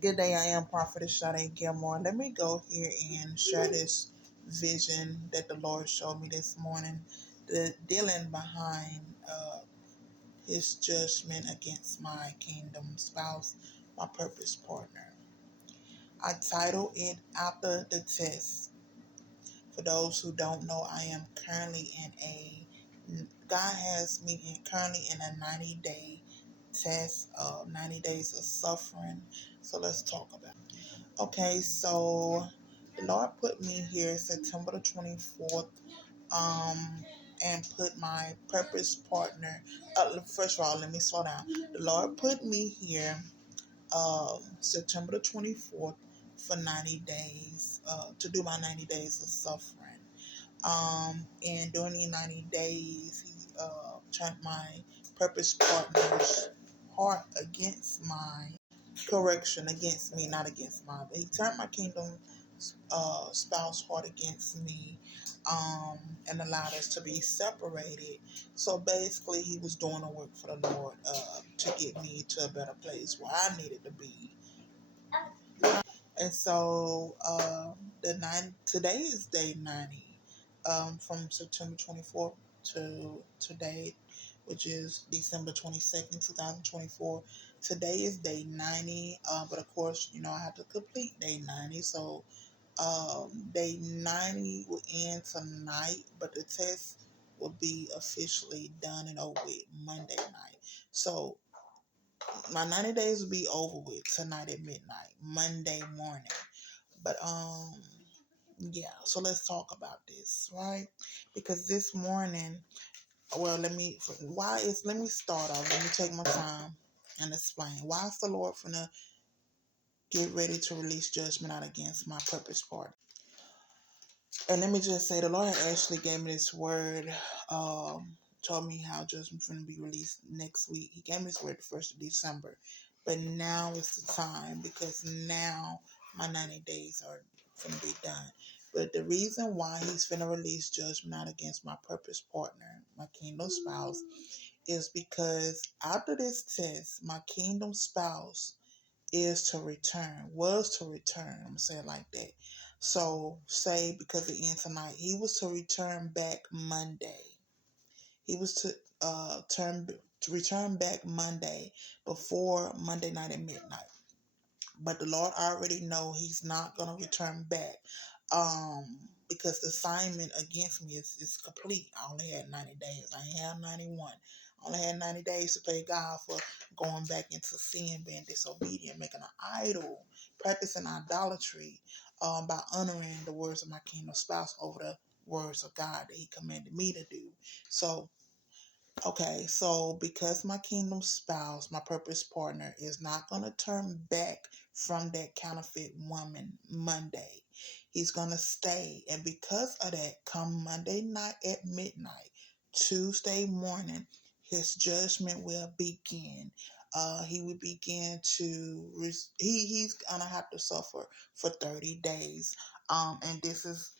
Good day, I am Prophetess Sade Gilmore. Let me go here and share this vision that the Lord showed me this morning, the dealing behind his judgment against my kingdom spouse, my purpose partner. I titled it After the Test. For those who don't know, I am currently God has me currently in a 90-day test, 90 days of suffering. So let's talk about it. Okay, so the Lord put me here September the 24th, and put my purpose partner. First of all, let me slow down. The Lord put me here September the 24th for 90 days, to do my 90 days of suffering. And during the 90 days, he turned my purpose partner's heart against mine. Correction, against me, not against mine. But he turned my kingdom spouse heart against me, and allowed us to be separated. So basically, he was doing the work for the Lord to get me to a better place where I needed to be. And so today is day 90, from September 24th to today, which is December 22nd, 2024. Today is day 90, but of course, I have to complete day 90. So day 90 will end tonight, but the test will be officially done and over with Monday night. So my 90 days will be over with tonight at midnight, Monday morning. But yeah, so let's talk about this, right? Because this morning, well, let me start off. Let me take my time and explain. Why is the Lord finna get ready to release judgment out against my purpose part? And let me just say, the Lord actually gave me this word, told me how judgment finna be released next week. He gave me this word the 1st of December. But now is the time, because now my 90 days are finna be done. But the reason why he's finna release judgment out against my purpose partner, my kingdom spouse, is because after this test, my kingdom spouse was to return. I'm going to say it like that. So, say, because it ends tonight, he was to return back Monday. He was to return back Monday, before Monday night at midnight. But the Lord already know he's not going to return back, because the assignment against me is complete. I only had 90 days. I ain't had 91. I only had 90 days to pay God for going back into sin, being disobedient, making an idol, practicing idolatry, by honoring the words of my kingdom spouse over the words of God that he commanded me to do. So, okay, so because my kingdom spouse, my purpose partner, is not going to turn back from that counterfeit woman Monday, he's going to stay. And because of that, come Monday night at midnight, Tuesday morning, his judgment will begin. He will begin to, he's going to have to suffer for 30 days. And this is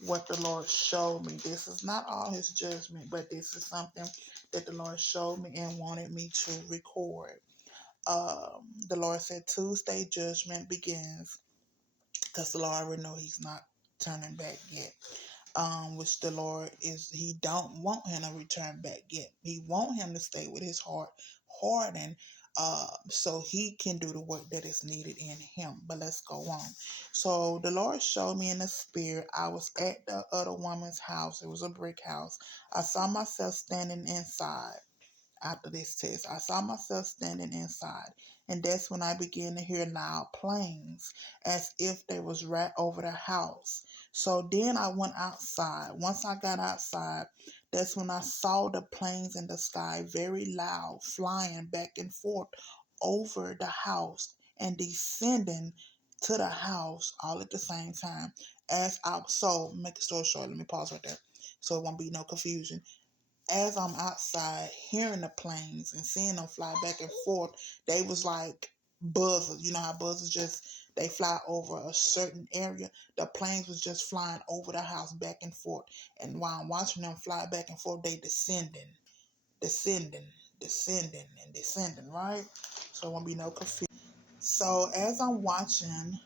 what the Lord showed me. This is not all his judgment, but this is something that the Lord showed me and wanted me to record. The Lord said Tuesday judgment begins, because the Lord already know he's not turning back yet. Which the Lord he don't want him to return back yet. He want him to stay with his heart hardened, so he can do the work that is needed in him. But let's go on. So the Lord showed me in the spirit. I was at the other woman's house. It was a brick house. I saw myself standing inside. After this test, I saw myself standing inside, and that's when I began to hear loud planes, as if they was right over the house. So then I went outside. Once I got outside, that's when I saw the planes in the sky, very loud, flying back and forth over the house and descending to the house all at the same time. So make a story short, let me pause right there so it won't be no confusion. As I'm outside hearing the planes and seeing them fly back and forth, they was like buzzers. You know how buzzers they fly over a certain area? The planes was just flying over the house back and forth. And while I'm watching them fly back and forth, they descending, and descending, right? So it won't be no confusion. So as I'm watching,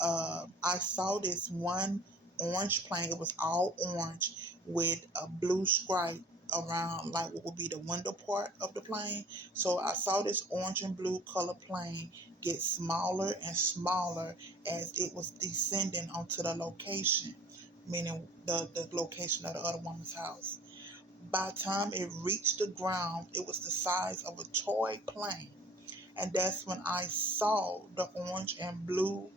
I saw this one orange plane. It was all orange with a blue stripe around like what would be the window part of the plane. So I saw this orange and blue color plane get smaller and smaller as it was descending onto the location, meaning the location of the other woman's house. By the time it reached the ground, it was the size of a toy plane. And that's when I saw the orange and blue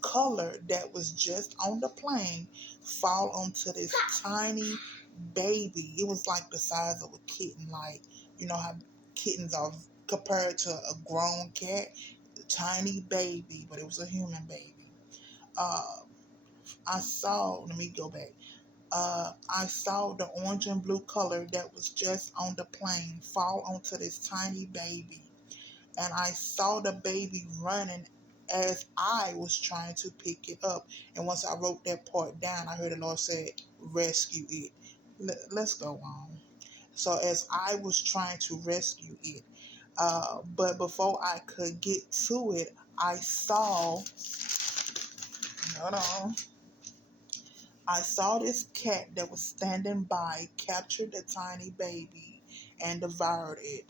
color that was just on the plane fall onto this tiny baby. It was like the size of a kitten, like you know how kittens are compared to a grown cat, tiny baby, but it was a human baby. Uh, I saw. Let me go back. I saw the orange and blue color that was just on the plane fall onto this tiny baby, and I saw the baby running as I was trying to pick it up. And once I wrote that part down, I heard the Lord say, rescue it. Let's go on. So as I was trying to rescue it, but before I could get to it, I saw, hold on, I saw this cat that was standing by, captured the tiny baby and devoured it.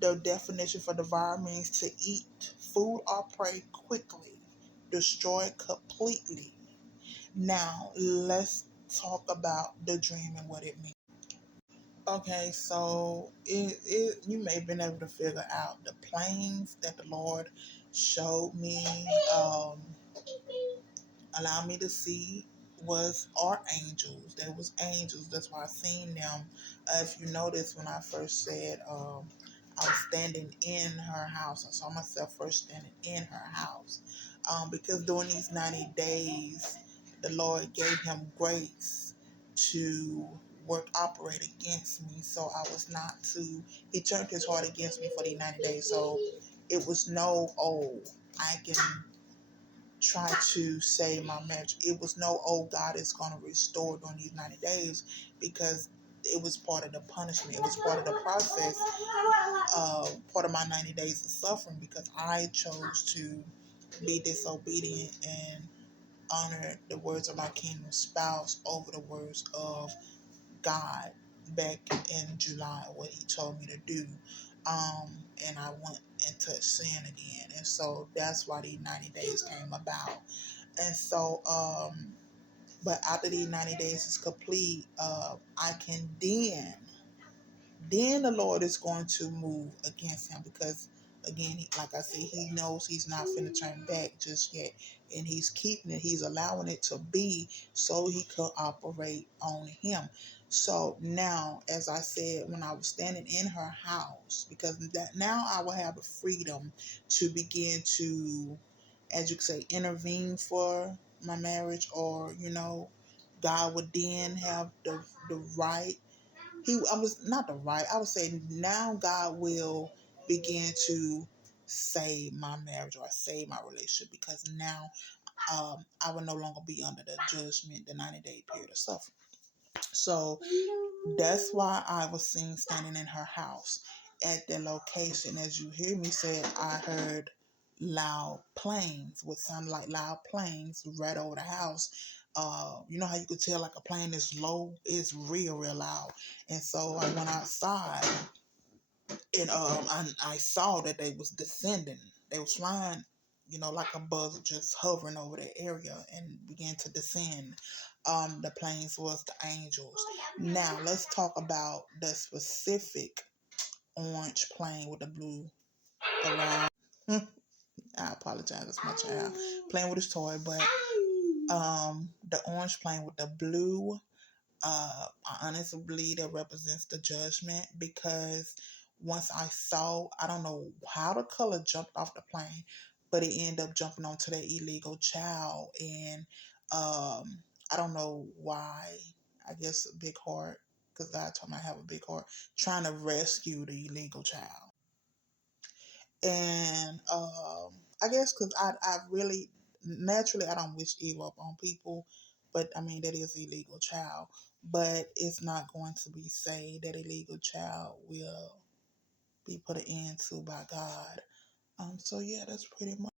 The definition for devour means to eat food or prey quickly, destroy completely. Now, let's talk about the dream and what it means. Okay, so you may have been able to figure out the planes that the Lord showed me. Um, Allow me to see was our angels. There was angels. That's why I seen them. If you notice, when I first said I was standing in her house, I saw myself first standing in her house. Because during these 90 days, the Lord gave him grace to operate against me. So I was not to, he turned his heart against me for these 90 days. So it was no, oh, I can try to save my marriage. It was no, oh, God is going to restore during these 90 days because it was part of the punishment. It was part of the process, part of my 90 days of suffering because I chose to be disobedient and honor the words of my kingdom spouse over the words of God back in July, what he told me to do. And I went and touched sin again. And so that's why these 90 days came about. And so, but after these 90 days is complete, I can then the Lord is going to move against him because, again, like I said, he knows he's not finna turn back just yet. And he's keeping it, he's allowing it to be so he could operate on him. So now, as I said, when I was standing in her house, because that now I will have the freedom to begin to, as you could say, intervene for my marriage, or God would then have the right. I was not the right. I would say now God will begin to save my marriage or save my relationship because now I will no longer be under the judgment, the 90-day period of suffering. So that's why I was seen standing in her house at the location. As you hear me say it, I heard loud planes, what sounded like loud planes right over the house. You know how you could tell like a plane is low? It's real loud. And so I went outside and I saw that they was descending. They was flying, like a buzz just hovering over that area and began to descend. The planes was the angels. Now let's talk about the specific orange plane with the blue around. I apologize, it's my child playing with his toy, but the orange plane with the blue, I honestly believe that represents the judgment because once I saw, I don't know how the color jumped off the plane, but it ended up jumping onto that illegal child, and I don't know why. I guess a big heart, because God told me I have a big heart, trying to rescue the illegal child. And I guess because I really naturally I don't wish evil upon people, but I mean that is illegal child, but it's not going to be saved. That illegal child will be put an end to by God. So yeah, that's pretty much.